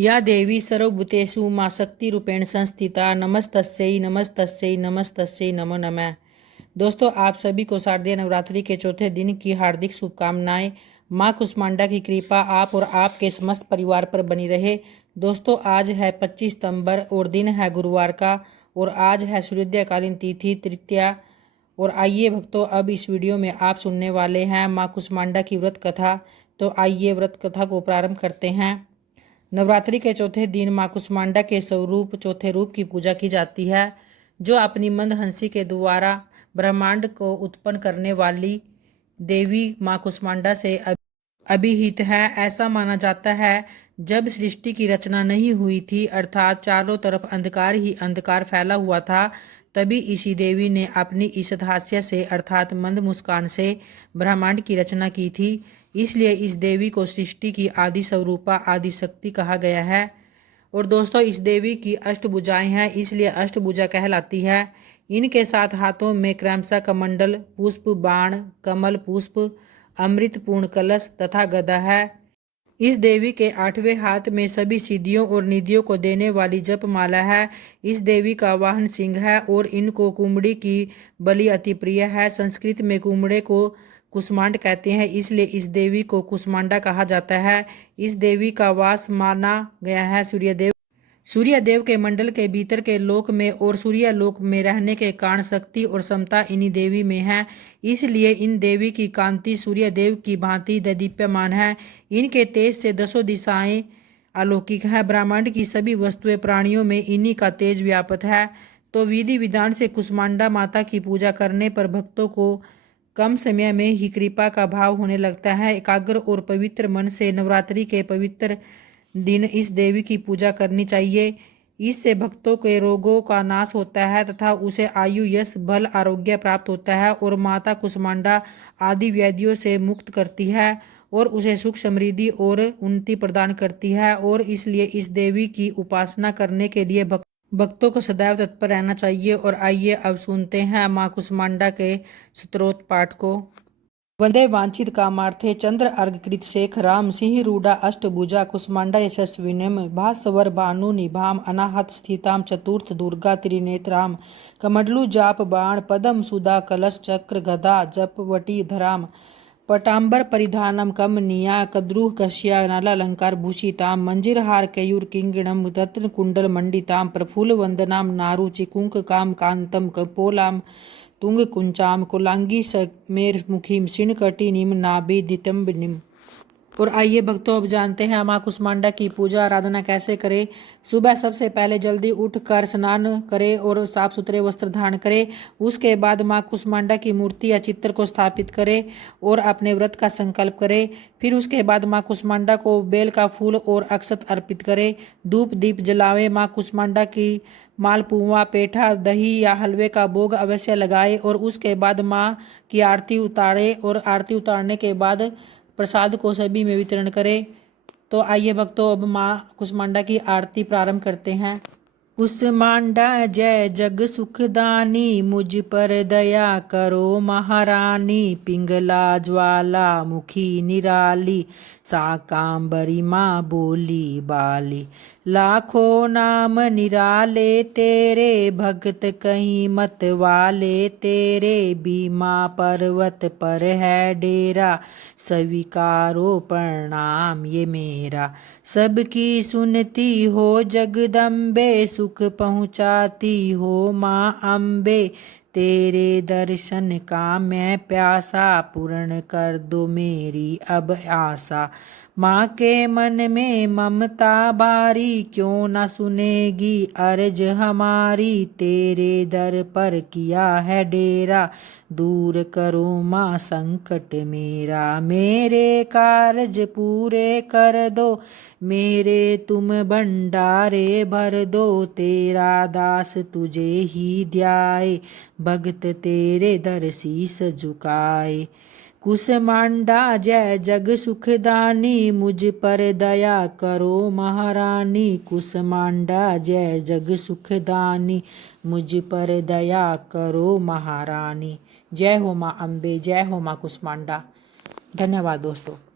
या देवी सर्वभूतेषु मा शक्तिरूपेण संस्थिता नमस्तस्यै नमस्तस्यै नमस्तस्यै नमो नमः। दोस्तों, आप सभी को शारदीय नवरात्रि के चौथे दिन की हार्दिक शुभकामनाएं। माँ कुष्मांडा की कृपा आप और आपके समस्त परिवार पर बनी रहे। दोस्तों, आज है 25 सितंबर और दिन है गुरुवार का, और आज है सूर्योदयकालीन तिथि तृतीया। और आइए भक्तों, अब इस वीडियो में आप सुनने वाले हैं माँ कुष्मांडा की व्रत कथा। तो आइए व्रत कथा को प्रारंभ करते हैं। नवरात्रि के चौथे दिन माँ कुष्मांडा के स्वरूप चौथे रूप की पूजा की जाती है, जो अपनी मंद हंसी के द्वारा ब्रह्मांड को उत्पन्न करने वाली देवी माँ कुष्मांडा से अभिहित है। ऐसा माना जाता है, जब सृष्टि की रचना नहीं हुई थी, अर्थात चारों तरफ अंधकार ही अंधकार फैला हुआ था, तभी इसी देवी ने अपनी इस हास्य से अर्थात मंद मुस्कान से ब्रह्मांड की रचना की थी। इसलिए इस देवी को सृष्टि की आदि स्वरूपा आदि शक्ति कहा गया है। और दोस्तों, इस देवी की अष्टभुजाएं हैं, इसलिए अष्टभुजा कहलाती है। इनके 7 हाथों में क्रमशः कमंडल, पुष्प, बाण, कमल पुष्प, अमृतपूर्ण कलश तथा गदा है। इस देवी के 8वें हाथ में सभी सिद्धियों और निधियों को देने वाली जप माला है। इस देवी का वाहन सिंह है और इनको कुमड़ी की बलि अति प्रिय है। संस्कृत में कुमड़े को कुष्मांड कहते हैं, इसलिए इस देवी को कुष्मांडा कहा जाता है। इस देवी का वास माना गया है सूर्यदेव के मंडल के भीतर के लोक में, और सूर्य लोक में रहने के कारण शक्ति और समता इन्हीं देवी में है। इसलिए इन देवी की कांति सूर्यदेव की भांति दीप्यमान है। इनके तेज से 10 दिशाएं अलौकिक है। ब्रह्मांड की सभी वस्तुएं प्राणियों में इन्हीं का तेज व्याप्त है। तो विधि विधान से कुष्मांडा माता की पूजा करने पर भक्तों को कम समय में ही कृपा का भाव होने लगता है। एकाग्र और पवित्र मन से नवरात्रि के पवित्र दिन इस देवी की पूजा करनी चाहिए। इससे भक्तों के रोगों का नाश होता है तथा उसे आयु, यश, बल, आरोग्य प्राप्त होता है, और माता कुष्मांडा आदि व्याधियों से मुक्त करती है और उसे सुख, समृद्धि और उन्नति प्रदान करती है। और इसलिए इस देवी की उपासना करने के लिए भक्तों को सदैव तत्पर रहना चाहिए। और आइए अब सुनते हैं माँ कुष्मांडा के स्तोत्र पाठ को। वंदे वांछित कामार्थे चंद्र अर्घ कृत शेख राम सिंह रूढ़ा अष्टभुजा कुष्मांडा यशस्विनीम भास्वर भानु निभाम अनाहत स्थिताम चतुर्थ दुर्गा त्रिनेत्राम कमंडलु जाप बाण पदम सुधा कलश चक्र गदा जपवटी धराम पटांबर परिधानम कमनीया कद्रुह कश्या नालालंकार भूषिताम मंजिरहार केयूर किंगणम रत्न कुंडल मंडिताम प्रफुल्ल वंदनाम नारु चिकुंक काम कांतम कपोलाम तुंग कुंचाम कुलांगी समेर मुखीम सिणकटी निम नाभि दितंबिनिम। और आइए भक्तों, अब जानते हैं माँ कुष्मांडा की पूजा आराधना कैसे करें। सुबह सबसे पहले जल्दी उठकर स्नान करें और साफ सुथरे वस्त्र धारण करें। उसके बाद माँ कुष्मांडा की मूर्ति या चित्र को स्थापित करें और अपने व्रत का संकल्प करें। फिर उसके बाद माँ कुष्मांडा को बेल का फूल और अक्षत अर्पित करें। धूप दीप जलावें। माँ कुष्मांडा की मालपुआ, पेठा, दही या हलवे का भोग अवश्य लगाए और उसके बाद माँ की आरती उतारे, और आरती उतारने के बाद प्रसाद को सभी में वितरण करें। तो आइए भक्तों, अब माँ कुष्मांडा की आरती प्रारंभ करते हैं। कुष्मांडा जय जग सुखदानी मुझ पर दया करो महारानी पिंगला ज्वाला मुखी निराली साकांबरी माँ बोली बाली लाखों नाम निराले तेरे भक्त कहीं मत वाले तेरे बीमा पर्वत पर है डेरा स्वीकारो प्रणाम ये मेरा सबकी सुनती हो जगदम्बे सुख पहुँचाती हो माँ अम्बे तेरे दर्शन का मैं प्यासा पूर्ण कर दो मेरी अब आशा माँ के मन में ममता भारी क्यों न सुनेगी अर्ज हमारी तेरे दर पर किया है डेरा दूर करो माँ संकट मेरा मेरे कार्य पूरे कर दो मेरे तुम भंडारे भर दो तेरा दास तुझे ही ध्याए भक्त तेरे दर शीस झुकाए कुष्मांडा जय जग सुखदानी मुझ पर दया करो महारानी कुष्मांडा जय जग सुखदानी मुझ पर दया करो महारानी। जय हो माँ अम्बे, जय हो माँ कुष्मांडा। धन्यवाद दोस्तों।